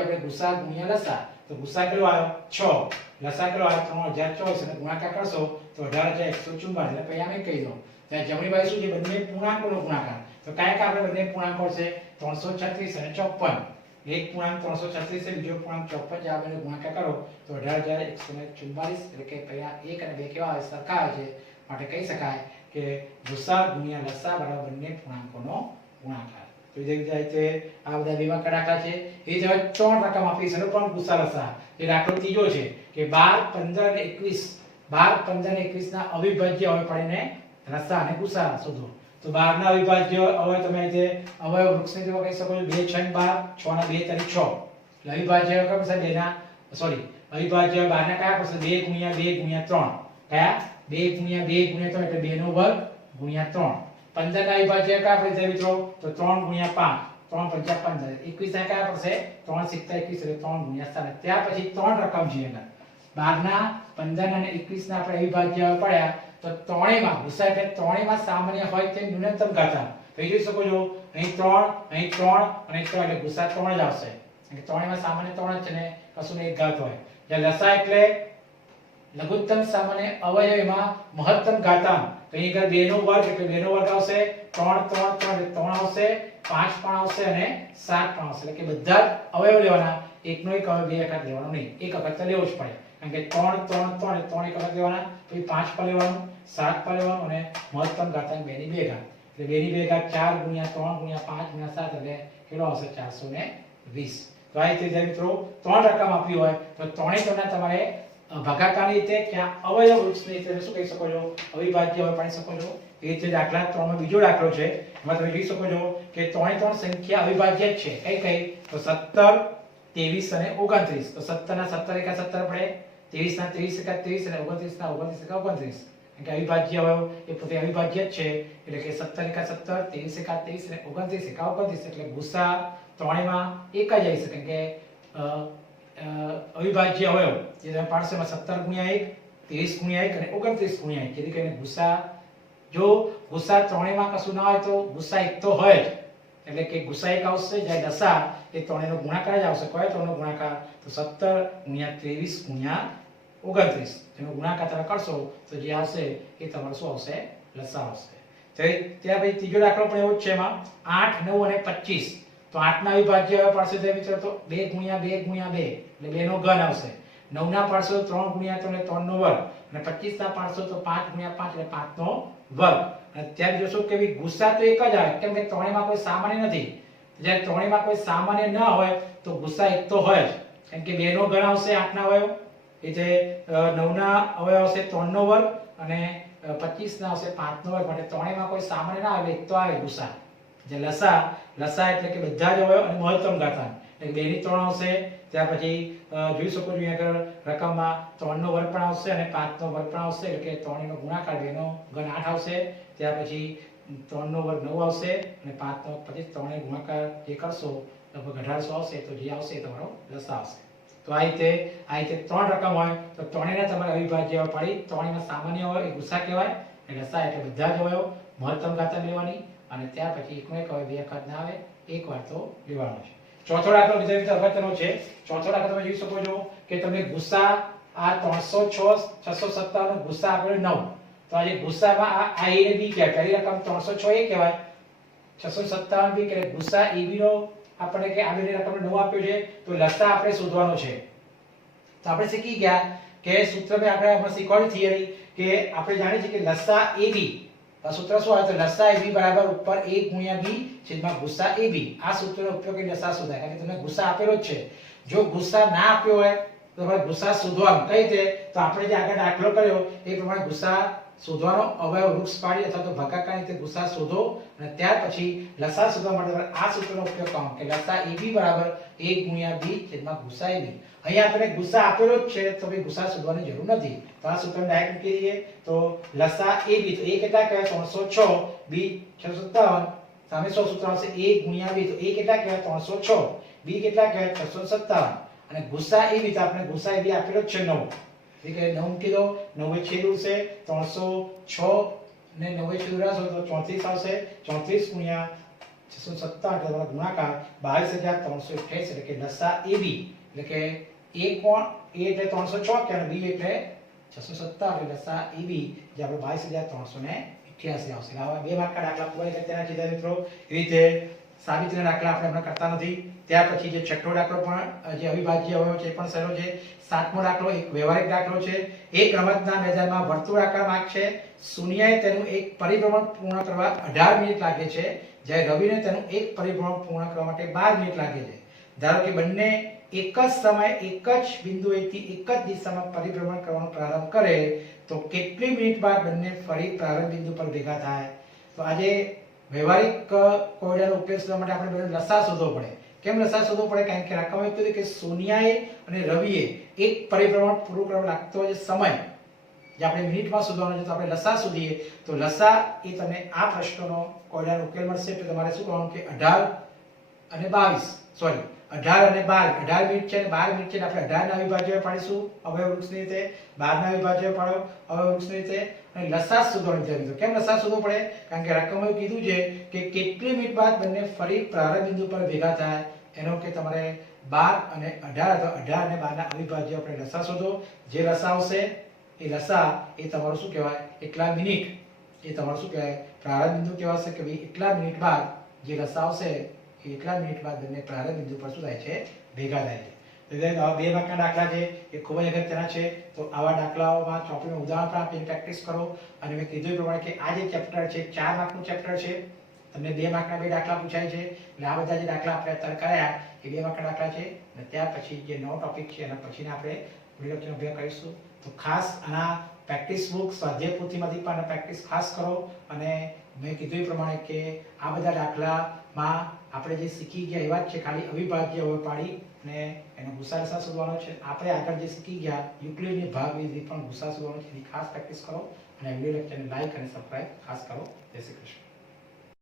આપણે ગુસા ગુણ્યા લસા. તો ગુસા કેટલો આવ્યો? 6. લસા કેટલો આવ્યો? 3024 અને ગુણાકાર કરશો તો 18144. એટલે પરિણામ એક કહી દો. ત્યાં જમણી બાજુ શું છે? બંને પૂર્ણાંકોનો ગુણાકાર. તો કયા કયા આપણે બંને પૂર્ણાંકો છે? 336 અને 54. એક પૂર્ણાંક 336 છે, બીજો પૂર્ણાંક 54 છે, આ બંને ગુણાકાર કરો તો 18144 એટલે કે પહેલા 1 અને 2 કેવા આવે સરખા આવે છે, માટે કહી શકાય કે ગુસા ગુણ્યા લસા બરાબર બંને પૂર્ણાંકોનો ગુણાકાર. તો જે રીતે આ બધા બેમાં દાખલા છે એ જ હવે 3 રકમ આપી છે પણ ગુસા લસા. એ દાખલો ત્રીજો છે કે 12 15 અને 21 12 15 અને 21 ના અવિભાજ્ય હવે પડીને લસા અને ગુસા શોધો. તો 12 ના અવિભાજ્ય હવે તમે જે અવયવ વૃક્ષને જેવા કહી શકો છો 2 6 12 6 ના 2 તારી 6 એટલે અવિભાજ્ય કયો પડશે 2 ના સોરી અવિભાજ્ય 12 ના કયા પડશે 2 ગુણ્યા 2 ગુણ્યા 3 કયા 2 ગુણ્યા 2 ગુણ્યા 3 એટલે 2 નો વર્ગ ગુણ્યા 3. 15 ના અવિભાજ્ય કયા પડશે મિત્રો તો 3 ગુણ્યા 5 3 5 15 21 ના કયા પડશે 3 7 21 એટલે 3 ગુણ્યા 7. ત્યાર પછી 3 રકમ છે એના 12 ના 15 અને 21 ના આપણે અવિભાજ્ય પડ્યા તો ત્રણેયમાં ગુસા એટલે ત્રણેયમાં સામાન્ય હોય તે ન્યૂનતમ ઘાતાંક. તો જોઈ શકો છો અહીં 3 અહીં 3 અને 3 એટલે ગુસા 3 જ આવશે કારણ કે ત્રણેયમાં સામાન્ય 3 જ છે ને કશું ને એક ઘાત હોય. જ્યારે લસા એટલે લઘુત્તમ સામાન્ય અવયવમાં મહત્તમ ઘાતાંક. તો અહીં આગળ 2 નો વર્ગ એટલે 2 નો વર્ગ આવશે 3 3 3 એટલે 3 આવશે 5 પણ આવશે અને 7 પણ આવશે એટલે કે બધા જ અવયવ લેવાના એકનો એક અવયવ બે વખત લેવાનો નહીં એક વખત તો લેવો જ પડે કારણ કે 3 3 3 એટલે 3 એક વખત લેવાના પછી 5 પર લેવાનું 7 પર લેવાનું અને મહત્તમ ઘાતાંક 2 ની 2 ઘાત એટલે 2 ની 2 ઘાત 4 ગુણ્યા 3 ગુણ્યા 5 ગુણ્યા 7 એટલે કેટલો આવશે 420. તો આ રીતે મિત્રો 3 રકમ આપી હોય તો ત્રણેય ત્રણના તમારે ભાગાકારની રીતે ક્યાં અવયવ વૃક્ષની રીતે શું કહી શકો છો અવિભાજ્ય હવે પાડી શકો છો. એ રીતે દાખલા 3 માં બીજો દાખલો છે એમાં તમે જોઈ શકો છો કે ત્રણે ત્રણ સંખ્યા અવિભાજ્ય જ છે. કઈ કઈ તો 17 23 અને 29. તો 17 ના 17 એકા 17 પડે 23 ના 23 એકા 23 અને 29 ના 29 એકા 29 કારણ કે અવિભાજ્ય અવયવ એ પોતે અવિભાજ્ય જ છે એટલે કે 17 એકા 17 23 એકા 23 અને 29 એકા 29 એટલે ગુસા ત્રણેયમાં એક જ આવી શકે કે અવિભાજ્ય અવયવ જે તમે પાડશો એમાં 17 ગુણ્યા 1 23 ગુણ્યા 1 અને 29 ગુણ્યા 1 જેથી કરીને ગુસા જો ગુસા ત્રણેયમાં કશું ના હોય તો ગુસા એક તો હોય જ એટલે કે ગુસા એક આવશે જ્યારે લસા એ ત્રણેયનો ગુણાકાર જ આવશે. કયો ત્રણનો ગુણાકાર તો 17 ગુણ્યા 23 ગુણ્યા 29 જેનો ગુણાકાર તમે કરશો તો જે આવશે એ તમારો શું આવશે લસા આવશે. ત્યાર પછી ત્રીજો દાખલો પણ એવો જ છે એમાં 8 9 અને 25. તો 8 ના અવિભાજ્ય પાડશો તો મિત્રો તો 2 ગુણ્યા 2 ગુણ્યા 2 એટલે 2 નો ઘન આવશે. 9 ના પાડશો 3 ગુણ્યા 3 એટલે 3 નો વર્ગ અને 25 ના પાડશો તો 5 ગુણ્યા 5 એટલે 5 નો વર્ગ. અને ત્યાં જોશો કે ગુસા તો એક જ આવે કેમ કે ત્રણેયમાં કોઈ સામાન્ય નથી. જ્યારે ત્રણેયમાં કોઈ સામાન્ય ન હોય તો ગુસા એક તો હોય જ કેમ કે 2 નો ઘન આવશે 8 ના અવયવ એ જે 9 ના અવયવ આવશે 3 નો વર્ગ અને 25 ના આવશે 5 નો વર્ગ માટે ત્રણેયમાં કોઈ સામાન્ય ના આવે એક તો આવે ગુસા. જે લસા એટલે કે બધા જ અવયવ અને મહત્તમ ઘાતાંક એટલે 2 ની 3 આવશે. ત્યાર પછી જોઈ શકો છો અહીંયા આગળ રકમમાં 3 નો વર્ગ પણ આવશે અને 5 નો વર્ગ પણ આવશે એટલે કે 3 નો ગુણાકાર 2 નો ઘન 8 આવશે. ત્યાર પછી 3 નો વર્ગ 9 આવશે અને 5 નો પછી 3 નો ગુણાકાર જે કરશો લગભગ 1800 આવશે તો જે આવશે એ તમારો લસા આવશે. તો આ રીતે 3 રકમ હોય તો ત્રણેયના તમારે અવિભાજ્ય પાડી ત્રણેયમાં સામાન્ય હોય એ ગુસા કહેવાય અને લસા એટલે બધા જ અવયવ મહત્તમ ઘાતાંક લેવાની અને ત્યાર પછી એકનો એક અવયવ બે વખત ના આવે એક વાર તો લેવાનો છે. ચોથો દાખલો બીજા રીતે અગત્યનો છે. ચોથો દાખલો તમે જોઈ શકો છો કે તમને ગુસા આ 306 657 નો ગુસા આપેલો 9. તો આ જે ગુસામાં આ a અને b કહેવાય. પહેલી રકમ 306 એ કહેવાય 657 b કે ગુસા ab નો આપણે કે આ બેની રકમને 9 આપ્યો છે તો લસા આપણે શોધવાનો છે. તો આપણે શીખી ગયા કે સૂત્રમાં આપણે હમણાં શીખવાની થિયરી કે આપણે જાણીએ છીએ કે લસા ab આ સૂત્ર શું આવે તો લસા ab બરાબર ઉપર a ગુણ્યા b છેદમાં ગુસા ab. આ સૂત્રનો ઉપયોગ કરીને લસા શોધાય કારણ કે તમને ગુસા આપેલો જ છે. જો ગુસા ના આપ્યો હોય તો આપણે ગુસા શોધવાનો કઈ રીતે તો આપણે જે આગળ દાખલો કર્યો એ પ્રમાણે ગુસા શોધવાનો અવયવ વૃક્ષ પાડી અથવા તો ભાગાકારની રીતે ગુસા શોધો અને ત્યાર પછી લસા શોધવા માટે આ સૂત્રનો ઉપયોગ કરો કે લસા ab બરાબર a ગુણ્યા b છેદમાં ગુસા ab. અહીંયા આપણે ગુસા આપેલો જ છે તો ભાઈ ગુસા શોધવાની જરૂર નથી. તો આ સૂત્રને ડાયરેક્ટ મૂકી દઈએ તો લસા ab તો a કેટલા કહેવાય 306 b 657 સામે 100 સૂત્ર આવશે a ગુણ્યા b તો a કેટલા કહેવાય 306 b કેટલા કહેવાય 657 અને ગુસા ab તો આપણે ગુસા ab આપેલો જ છે 9 એટલે કે 9 મૂકી દો 9 છેદ ઉડશે 306 ને 9 છેદ ઉડાડશો તો 34 આવશે 34 ગુણ્યા 657 એટલે ગુણાકાર 22328 એટલે કે લસા ab એટલે કે a કોણ a એટલે 306 કે b એટલે 657 એટલે લસા ab જે આપણે 22388 આવશે. આવા બે માર્કના દાખલા પૂરા થાય તેના સીધા મિત્રો એ રીતે સાબિતીના દાખલા આપણે હમણાં કરતા નથી. ત્યાર પછી જે છઠ્ઠો દાખલો પણ જે અવિભાજ્ય અવયવ છે એ પણ સહેલો છે. સાતમો દાખલો એક વ્યવહારિક દાખલો છે. એક રમતના મેદાનમાં વર્તુળાકાર માર્ગ છે. શૂન્યએ તેનું એક પરિભ્રમણ પૂર્ણ કરવા 18 મિનિટ લાગે છે, જ્યારે રવિને તેનું એક પરિભ્રમણ પૂર્ણ કરવા માટે 12 મિનિટ લાગે છે. ધારો કે બંને એક જ સમયે એક જ બિંદુએથી એક જ દિશામાં પરિભ્રમણ કરવાનો પ્રારંભ કરે તો કેટલી મિનિટ બાદ બંને ફરી પ્રારંભ બિંદુ પર ભેગા થાય? તો આજે વ્યવહારિક કોયડાનો ઉપયોગ કરવા માટે આપણે બંને લસા શોધવો પડે. કેમ લસા શોધવો પડે? કારણ કે રકમ એવું કીધું કે સોનિયાએ અને રવિએ એક પરિભ્રમણ પૂરું કરવા લાગતો જે સમય જે આપણે મિનિટમાં શોધવાનો છે, તો આપણે લસા શોધીએ તો લસા એ તમને આ પ્રશ્નનો કોયડાનો ઉકેલ મળશે. તો તમારે શું કરવાનું કે 18 અને 12 મિનિટ છે અને 12 મિનિટ છે, આપણે 18 ના અવિભાજ્ય પાડીશું અવયવ વૃક્ષની રીતે, 12 ના અવિભાજ્ય પાડો અવયવ વૃક્ષની રીતે, અને લસા શોધવાની જરૂર છે. કેમ લસા શોધવો પડે? કારણ કે રકમ એવું કીધું છે કે કેટલી મિનિટ બાદ બંને ફરી પ્રારંભ બિંદુ પર ભેગા થાય. એનો કે તમારે 12 અને 18 તો 18 અને 12 ના અવિભાજ્ય આપણે લસા શોધો. જે લસા આવશે એ લસા એ તમારું શું કહેવાય? એટલા મિનિટ એ તમારું શું કહેવાય? પ્રારંભ બિંદુ કહેવાશે કે ભાઈ એટલા મિનિટ બાદ જે લસા આવશે એટલા મિનિટ બાદ બંને પ્રારંભ બિંદુ પર શું થાય છે? ભેગા થાય છે. તો આવા 2 માર્કના દાખલા છે એ ખૂબ જ અગત્યના છે. તો આવા દાખલાઓમાં ચોપડીનું ઉદાહરણ પણ આપીને પ્રેક્ટિસ કરો. અને મેં કીધું એ પ્રમાણે કે આ જે ચેપ્ટર છે 4 માર્કનું ચેપ્ટર છે. તમને 2 માર્કના 2 દાખલા પૂછાય છે. એટલે આ બધા જે દાખલા આપણે અત્યારે કર્યા એ 2 માર્કના દાખલા છે. અને ત્યાર પછી જે નવો ટોપિક છે એના પછીને આપણે વિડીયો અભ્યાસ કરીશું. તો ખાસ આના પ્રેક્ટિસ બુક સ્વાધ્યાય પોથીમાંથી પણ પ્રેક્ટિસ ખાસ કરો. અને મેં કીધું એ પ્રમાણે કે આ બધા દાખલામાં આપણે જે શીખી ગયા એવા જ છે, ખાલી અવિભાજ્ય અવયવ પાડી અને એનો ગુસા લસા શોધવાનો છે. આપણે આગળ જે શીખી ગયા યુક્લિડની ભાગ વિધિ પણ ગુસા શોધવાનો છે. એની ખાસ પ્રેક્ટિસ કરો અને વિડીયો લેક્ચરને લાઈક અને સબસ્ક્રાઇબ ખાસ કરો. જય શ્રી કૃષ્ણ.